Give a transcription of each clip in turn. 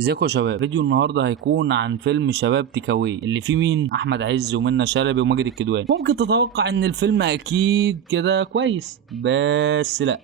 ازيكم يا شباب؟ فيديو النهارده هيكون عن فيلم شباب تيك أواي اللي فيه مين؟ احمد عز ومنى شلبي وماجد الكدواني. ممكن تتوقع ان الفيلم اكيد كده كويس، بس لا.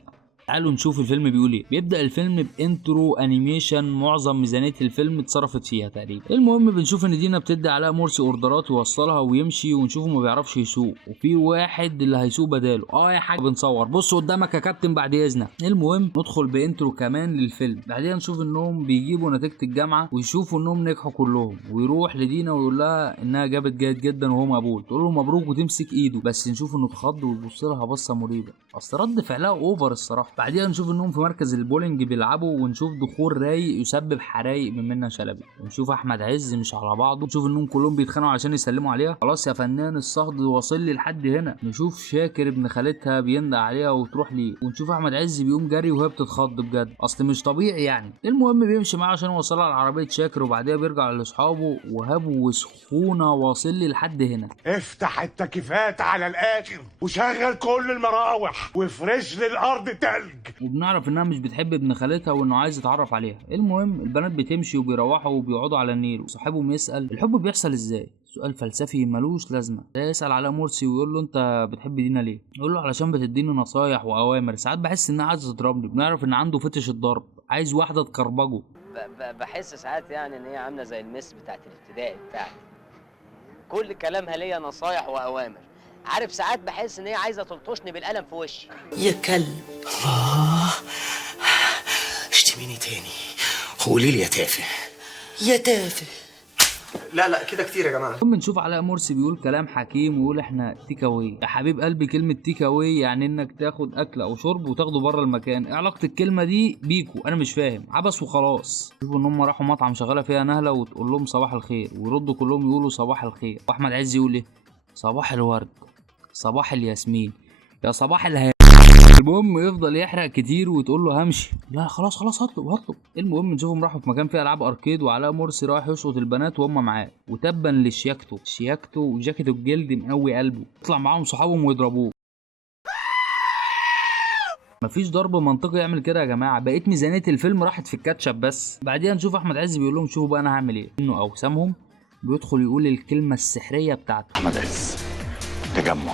تعالوا نشوف الفيلم بيقول ايه. بيبدأ الفيلم بانترو انيميشن، معظم ميزانية الفيلم اتصرفت فيها تقريبا. المهم بنشوف ان دينا بتدي علاء مرسي اوردرات يوصلها ويمشي، ونشوفه ما بيعرفش يسوق وفي واحد اللي هيسوق بداله. يا حاجه بنصور، بص قدامك يا كابتن بعد اذنك. المهم ندخل بانترو كمان للفيلم. بعدين نشوف انهم بيجيبوا نتيجة الجامعة ويشوفوا انهم نجحوا كلهم، ويروح لدينا ويقول لها انها جابت جيد جدا وهو مقبول. تقول له مبروك وتمسك ايده، بس نشوف انه اتخض ويبص لها بصة مريبة. اصل رد فعلها اوفر الصراحه. بعديها نشوف انهم في مركز البولينج بيلعبوا، ونشوف دخول رايق يسبب حرايق من منى شلبي، ونشوف احمد عز مش على بعضه. نشوف انهم كلهم بيتخانقوا عشان يسلموا عليها. خلاص يا فنان الصهد واصل لي لحد هنا. نشوف شاكر ابن خالتها بيندى عليها وتروح ليه، ونشوف احمد عز بيقوم جري وهي بتتخض بجد، اصل مش طبيعي يعني. المهم بيمشي معاه عشان يوصلها لعربيه شاكر، وبعديها بيرجع لاصحابه وهاب وسخونه واصل لي لحد هنا. افتح التكييفات على الاخر وشغل كل المراوح وافرش لي الارض تلج. وبنعرف انها مش بتحب ابن خالتها وانه عايز يتعرف عليها. المهم البنات بتمشي وبيروحوا وبيقعدوا على النيل، وصاحبهم يسأل الحب بيحصل ازاي؟ سؤال فلسفي ملوش لازمه. ده يسأل على مرسي ويقول له انت بتحب دينا ليه؟ يقول له علشان بتديني نصايح واوامر، ساعات بحس انها عايزه تضربني. بنعرف ان عنده فتش الضرب، عايز واحده تكربجه. بحس ساعات يعني ان هي عامله زي المس بتاعت الابتدائي بتاعتي، كل كلامها ليا نصايح واوامر. عارف ساعات بحس ان هي عايزه تلطشني بالقلم في وشي. يا كلب. الله، اشتميني تاني، قولي لي يا تافه يا تافه. لا كده كتير يا جماعه. ثم نشوف علاء مرسي بيقول كلام حكيم ويقول احنا تيك أواي. يا حبيب قلبي كلمه تيك أواي يعني انك تاخد اكل او شرب وتاخده بره المكان. ايه علاقه الكلمه دي بيكو؟ انا مش فاهم، عبس وخلاص. شوفوا ان هم راحوا مطعم شغاله فيها نهله وتقول لهم صباح الخير، ويردوا كلهم يقولوا صباح الخير. واحمد عز يقول ايه؟ صباح الورد، صباح الياسمين، يا صباح المهم يفضل يحرق كتير وتقول له همشي. لا خلاص هطلب. المهم نشوفهم راحوا في مكان فيه العاب اركيد، وعلاء مرسي رايح يشقط البنات وهم معاه، وتبا لشياكته وجاكيته الجلد مقوي قلبه. يطلع معاهم صحابهم ويضربوه. مفيش ضرب منطقي يعمل كده يا جماعه. بقيت ميزانيه الفيلم راحت في الكاتشب بس. بعديها نشوف احمد عز بيقول لهم شوفوا بقى انا هعمل ايه. انه اوسامهم بيدخل يقول الكلمه السحريه بتاعته احمد عز تجمع،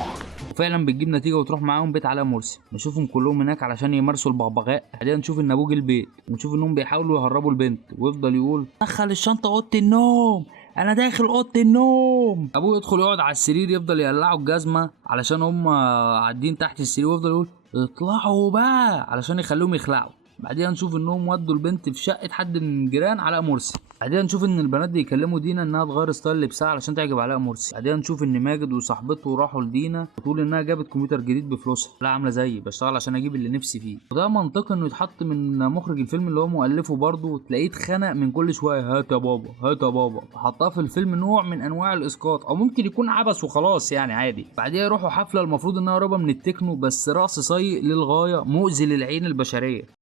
وفعلا بتجيب نتيجه وتروح معاهم بيت علاء مرسي. نشوفهم كلهم هناك علشان يمارسوا البغبغاء. بعدين نشوف ان ابوه جه البيت، ونشوف انهم بيحاولوا يهربوا البنت، ويفضل يقول دخل الشنطه اوضه النوم، انا داخل اوضه النوم. ابوه يدخل يقعد على السرير، يفضل يقلعوا الجزمه علشان هم قاعدين تحت السرير، ويفضل يقول اطلعوا بقى علشان يخليهم يخلعوا. بعدين نشوف انهم ودوا البنت في شقه حد من الجيران علاء مرسي. بعدين نشوف ان البنات بيكلموا دينا انها تغير ستايل لبسها علشان تعجب علاء مرسي. بعدين نشوف ان ماجد وصاحبته راحوا لدينا وتقول انها جابت كمبيوتر جديد بفلوسها. لا عامله زيي بشتغل عشان اجيب اللي نفسي فيه. وده منطقي انه يتحط من مخرج الفيلم اللي هو مؤلفه برضه. تلاقيه اتخنق من كل شويه هات يا بابا فحطها في الفيلم نوع من انواع الاسقاط، او ممكن يكون عبث وخلاص يعني عادي. بعديها يروحوا حفله المفروض انها قريبه من التكنو، بس رقص سيء للغايه مؤذي للعين البشريه.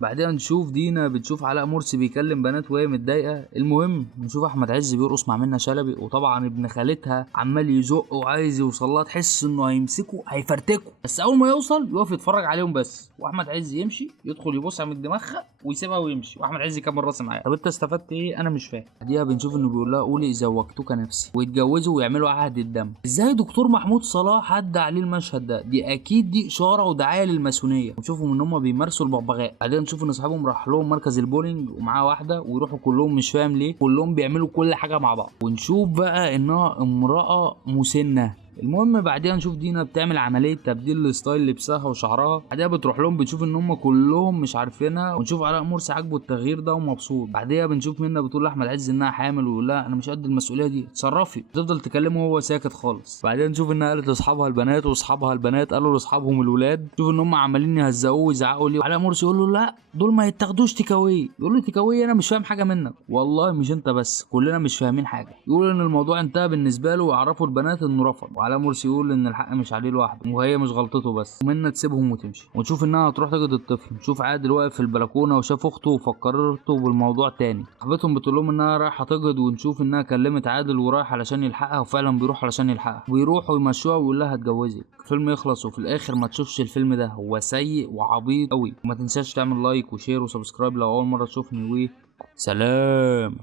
بعدين نشوف دينا بتشوف علاء مرسي بيكلم بنات وهي متضايقه. المهم نشوف احمد عز بيرقص مع منى شلبي، وطبعا ابن خالتها عمال يزق وعايز يوصل لها، تحس انه هيمسكه هيفرتكه، بس اول ما يوصل يقف يتفرج عليهم بس. واحمد عز يمشي يدخل يبص من دماغها ويسيبها ويمشي، واحمد عز يكمل راسي معايا. طب انت استفدت ايه؟ انا مش فاهم. بعديها بنشوف انه بيقول لها قولي زوجتك نفسي، ويتجوزوا ويعملوا عهد الدم. ازاي دكتور محمود صلاح عدى عليه المشهد ده؟ دي اكيد دي اشاره ودعايه للماسونيه. ونشوفهم ان هم بيمارسوا البغبغاء. بعدين نشوف ان صاحبهم راح لهم مركز البولينج ومعاه واحده، ويروحوا كلهم مش فاهم ليه كلهم بيعملوا كل حاجه مع بعض. ونشوف بقى انها امراه مسنه. المهم بعديها نشوف دينا بتعمل عمليه تبديل لستايل لبسها وشعرها. بعديها بتروح لهم بتشوف ان هم كلهم مش عارفينها، ونشوف علاء مرسي عاجبه التغيير ده ومبسوط. بعديها بنشوف منى بتقول لاحمد عز انها حامل، ويقول لها انا مش قد المسؤوليه دي اتصرفي. تفضل تكلمه وهو ساكت خالص. بعدين نشوف انها قالت لاصحابها البنات، واصحابها البنات قالوا لاصحابهم الولاد. شوف ان هم عمالين يهزقوه ويزعقوا ليه. علاء مرسي يقول له لا دول ما يتاخدوش تيك أواي. يقول له تيك أواي انا مش فاهم حاجه منك. والله مش انت بس، كلنا مش فاهمين حاجه. يقول ان الموضوع انتهى بالنسبه له، ويعرفوا البنات انه رفض. وعلاء مرسي يقول ان الحق مش عليه لوحده وهي مش غلطته بس، ومنى تسيبهم وتمشي، ونشوف انها هتروح تجد الطفل. نشوف عادل واقف في البلكونه وشاف اخته وفكرته بالموضوع تاني. صاحبتهم بتقول لهم انها رايحه تجد، ونشوف انها كلمت عادل ورايح علشان يلحقها، وفعلا بيروح علشان يلحقها، ويروحوا يمشوها ويقول لها هتجوزك. الفيلم يخلص وفي الاخر ما تشوفش الفيلم ده، هو سيء وعبيط قوي. وما تنساش تعمل لايك وشير وسبسكرايب لو اول مره تشوفني، سلام.